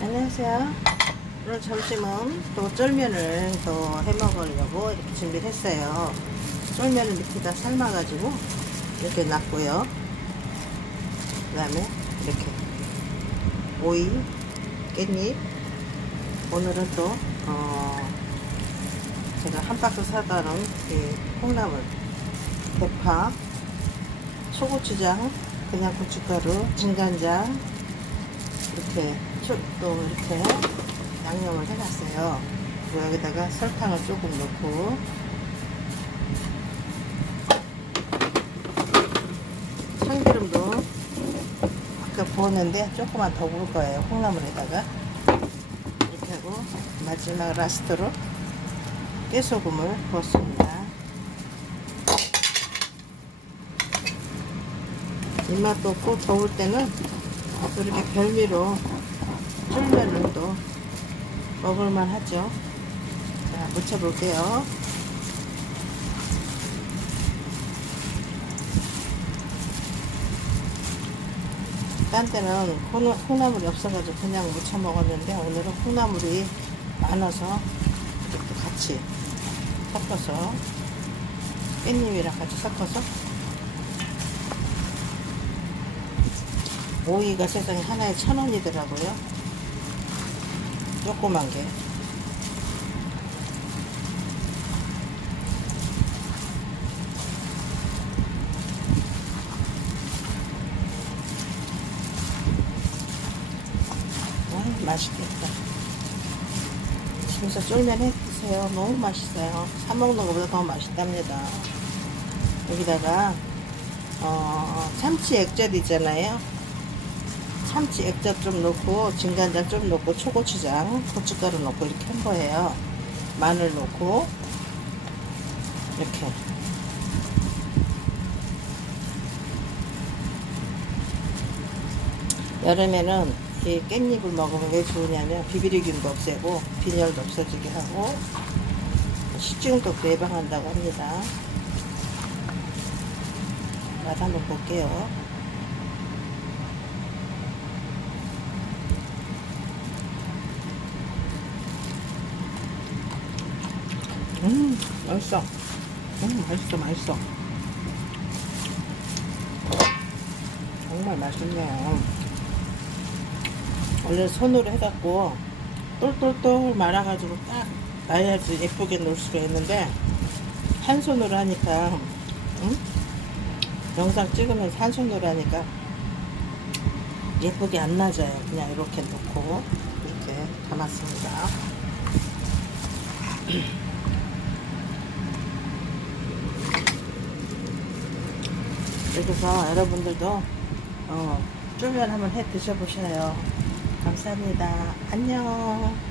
안녕하세요. 오늘 점심은 또 쫄면을 또 해 먹으려고 이렇게 준비를 했어요. 쫄면을 밑에다 삶아가지고 이렇게 놨고요. 그 다음에 이렇게 오이, 깻잎. 오늘은 또, 어, 제가 한 박스 사다 놓은 이 콩나물, 대파, 초고추장, 그냥 고춧가루, 진간장, 이렇게 초- 또 이렇게 양념을 해놨어요. 그리고 여기다가 설탕을 조금 넣고 참기름도 아까 부었는데 조금만 더 부을 거예요. 콩나물에다가 이렇게 하고 마지막 라스트로 깨소금을 부었습니다. 입맛도 없고 더울 때는 또 이렇게 별미로 쫄면을 또 먹을만 하죠. 자, 무쳐볼게요. 딴 때는 콩- 콩나물이 없어가지고 그냥 무쳐 먹었는데 오늘은 콩나물이 많아서 이렇게 같이 섞어서 깻잎이랑 같이 섞어서 오이가 세상에 하나에 천 원이더라고요. 조그만 게. 아, 맛있겠다. 집에서 쫄면 해 드세요. 너무 맛있어요. 사 먹는 것보다 더 맛있답니다. 여기다가 어, 참치 액젓 있잖아요. 참치 액젓 좀 넣고 진간장 좀 넣고 초고추장 고춧가루 넣고 이렇게 한 거예요. 마늘 넣고 이렇게. 여름에는 이 깻잎을 먹으면 왜 좋으냐면 비비리균도 없애고 빈혈도 없어지게 하고 식중독도 예방한다고 합니다. 맛 한번 볼게요 음, 맛있어. 음, 맛있어, 맛있어. 정말 맛있네요. 원래 손으로 해갖고 똘똘똘 말아가지고 딱 놔야지 예쁘게 놓을 수가 있는데 한 손으로 하니까 응? 영상 찍으면서 한 손으로 하니까 예쁘게 안 나져요. 그냥 이렇게 놓고 이렇게 담았습니다. 그래서 여러분들도 어, 쫄면 한번 해 드셔보셔요. 감사합니다. 안녕.